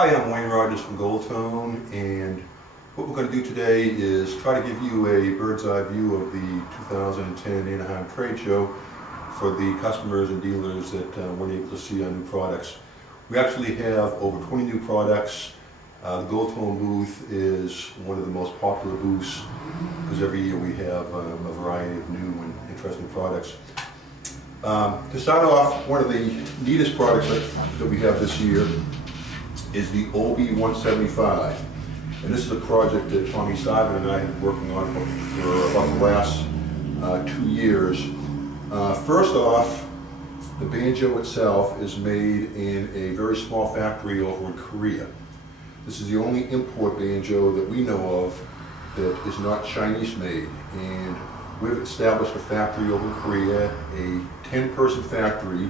Hi, I'm Wayne Rogers from Goldtone, and what we're going to do today is try to give you a bird's eye view of the 2010 Anaheim trade show for the customers and dealers that weren't able to see our new products. We actually have over 20 new products. The Goldtone booth is one of the most popular booths because every year we have a variety of new and interesting products. To start off, one of the neatest products that we have this year is the BG-150F, and this is a project that Tommy Simon and I have been working on for about the last 2 years. First off, the banjo itself is made in a very small factory over in Korea. This is the only import banjo that we know of that is not Chinese made, and we've established a factory over in Korea, a 10-person factory.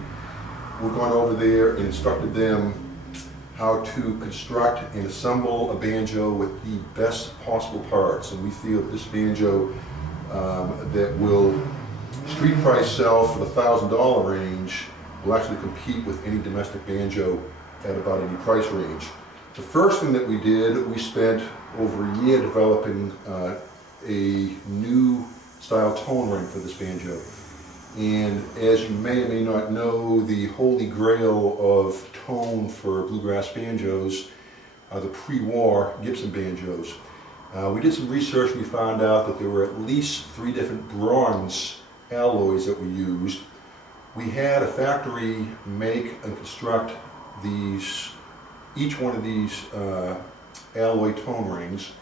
We've gone over there and instructed them how to construct and assemble a banjo with the best possible parts, and we feel that this banjo that will street price sell for the $1,000 range will actually compete with any domestic banjo at about any price range. The first thing that we did, we spent over a year developing a new style tone ring for this banjo. And as you may or may not know, the holy grail of tone for bluegrass banjos are the pre-war Gibson banjos. We did some research and we found out that there were at least 3 different bronze alloys that we used. We had a factory make and construct each one of these alloy tone rings,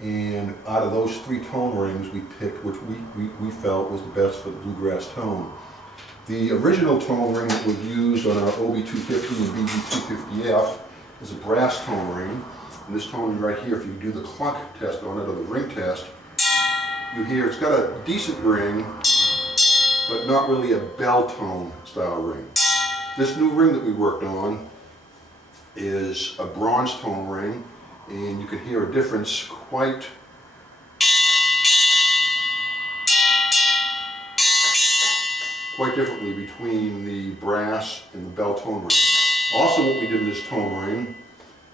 and out of those 3 tone rings we picked which we felt was the best for the bluegrass tone. The original tone ring that was used on our OB250 and BG-150F is a brass tone ring, and this tone ring right here, if you do the clunk test on it or the ring test, you hear it's got a decent ring but not really a bell tone style ring. This new ring that we worked on is a bronze tone ring, and you can hear a difference quite differently between the brass and the bell tone ring. Also, what we did in this tone ring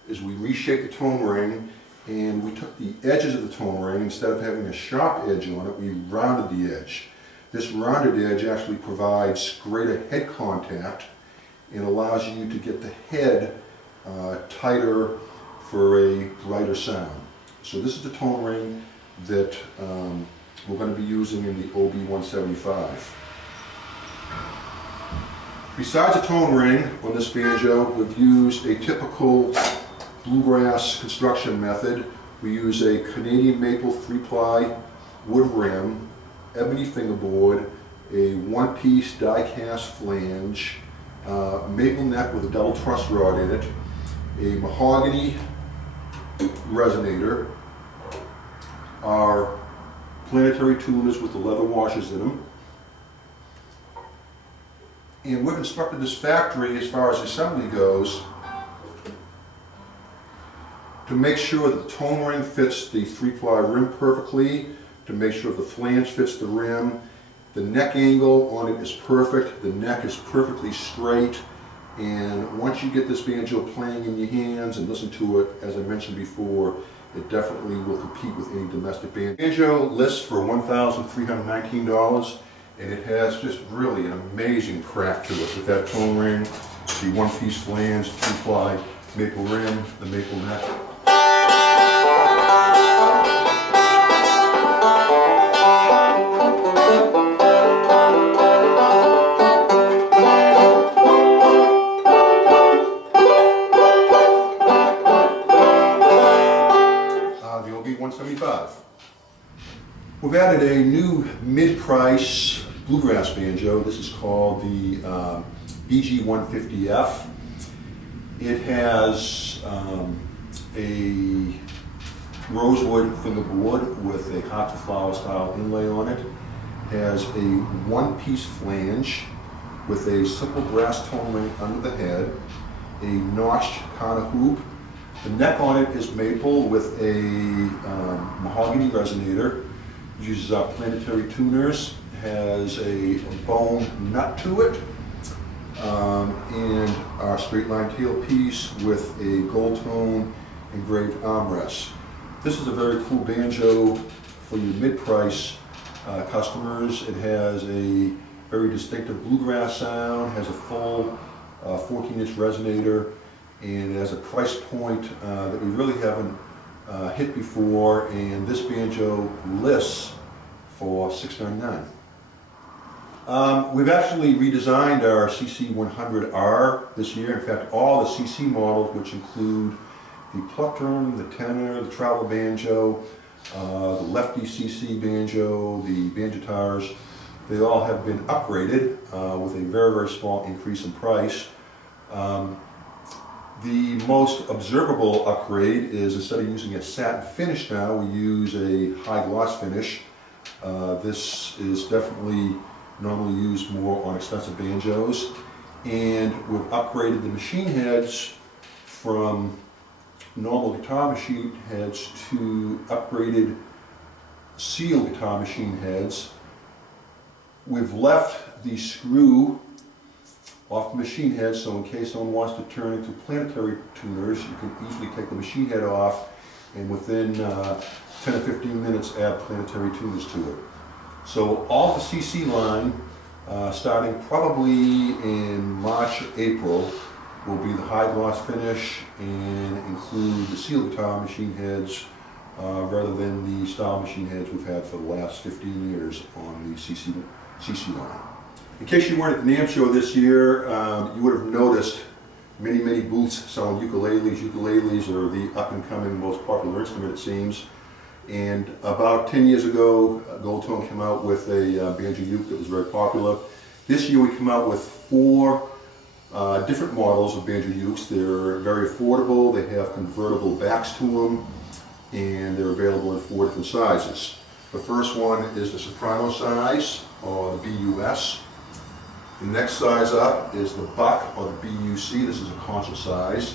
is we reshaped the tone ring, and we took the edges of the tone ring, instead of having a sharp edge on it, we rounded the edge. This rounded edge actually provides greater head contact and allows you to get the head tighter for a brighter sound. So this is the tone ring that we're going to be using in the BG-150F. Besides the tone ring on this banjo, we've used a typical bluegrass construction method. We use a Canadian maple 3-ply wood rim, ebony fingerboard, a 1-piece die-cast flange, maple neck with a double truss rod in it, a mahogany resonator, our planetary tuners with the leather washers in them. And we've instructed this factory, as far as assembly goes, to make sure that the tone ring fits the 3-ply rim perfectly, to make sure the flange fits the rim. The neck angle on it is perfect, the neck is perfectly straight, and once you get this banjo playing in your hands and listen to it, as I mentioned before, it definitely will compete with any domestic banjo. Banjo lists for $1,319, and it has just really an amazing craft to it with that tone ring, the 1-piece flange, 3-ply maple rim, the maple neck. We've added a new mid-price bluegrass banjo. This is called the BG-150F. It has a rosewood fingerboard with a hearts of flower style inlay on it. It has a 1-piece flange with a simple brass tone ring under the head, a notched corner hoop. The neck on it is maple with a mahogany resonator. It uses our planetary tuners, has a bone nut to it, and our our straight line tailpiece with a gold tone engraved armrest. This is a very cool banjo for you mid-price customers. It has a very distinctive bluegrass sound, has a full 14-inch resonator, and it has a price point that we really haven't hit before, and this banjo lists for $699. We've actually redesigned our CC100R this year. In fact, all the CC models, which include the plectrum, the tenor, the travel banjo, the lefty CC banjo, the banjo-tars, they all have been upgraded with a very, very small increase in price. The most observable upgrade is, instead of using a satin finish now, we use a high gloss finish. This is definitely normally used more on expensive banjos, and we've upgraded the machine heads from normal guitar machine heads to upgraded seal guitar machine heads. We've left the screw off the machine head, so in case someone wants to turn into planetary tuners, you can easily take the machine head off and within 10 or 15 minutes add planetary tuners to it. So all the CC line, starting probably in March or April, will be the high gloss finish and include the seal guitar machine heads rather than the style machine heads we've had for the last 15 years on the CC line. In case you weren't at the NAMM show this year, you would have noticed many booths selling ukuleles. Ukuleles are the up-and-coming most popular instrument, it seems. And about 10 years ago, Gold Tone came out with a Banjo Uke that was very popular. This year we come out with 4 different models of Banjo Ukes. They're very affordable, they have convertible backs to them, and they're available in 4 different sizes. The first one is the soprano size, or the BUS. The next size up is the buck, or the BUC. This is a concert size.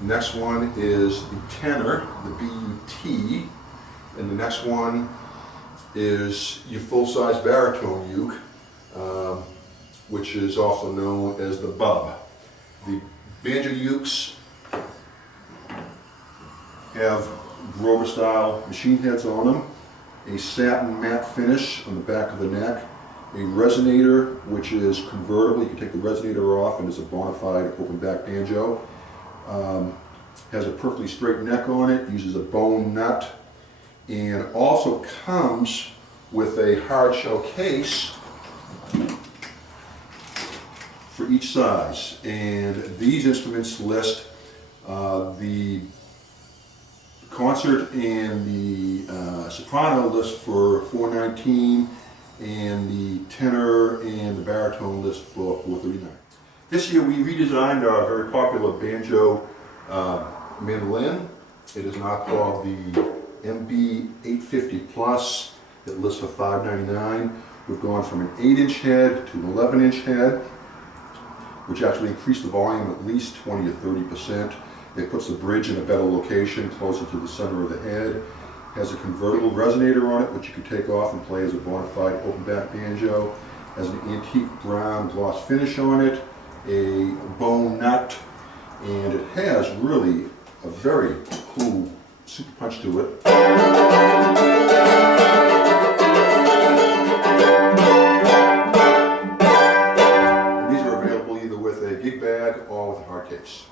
The next one is the tenor, the BUT. And the next one is your full-size baritone uke, which is also known as the bub. The Banjo Ukes have Grover-style machine heads on them, a satin matte finish on the back of the neck, a resonator which is convertible. You can take the resonator off and it's a bona fide open back banjo. Has a perfectly straight neck on it, uses a bone nut, and also comes with a hard shell case for each size. And these instruments list the concert and the soprano list for $419, and the tenor and the baritone list for $439. This year we redesigned our very popular banjo mandolin. It is now called the MB-850 Plus. It lists for $599. We've gone from an 8-inch head to an 11-inch head, which actually increased the volume at least 20 or 30%. It puts the bridge in a better location, closer to the center of the head. Has a convertible resonator on it, which you can take off and play as a bona fide open back banjo. Has an antique brown gloss finish on it, a bone nut, and it has really a very cool super punch to it. And these are available either with a gig bag or with a hard case.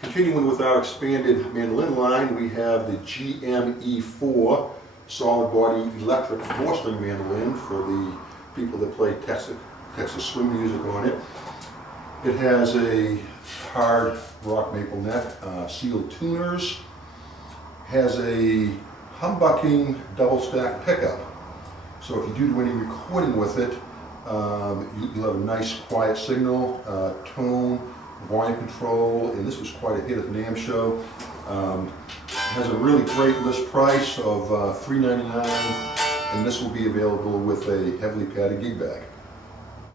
Continuing with our expanded mandolin line, we have the GME4 solid body electric 4-string mandolin for the people that play Texas swing music on it. It has a hard rock maple neck, sealed tuners, has a humbucking double stack pickup. So if you do any recording with it, you'll have a nice quiet signal, tone, volume control, and this was quite a hit at the NAMM show. Has a really great list price of $399, and this will be available with a heavily padded gig bag.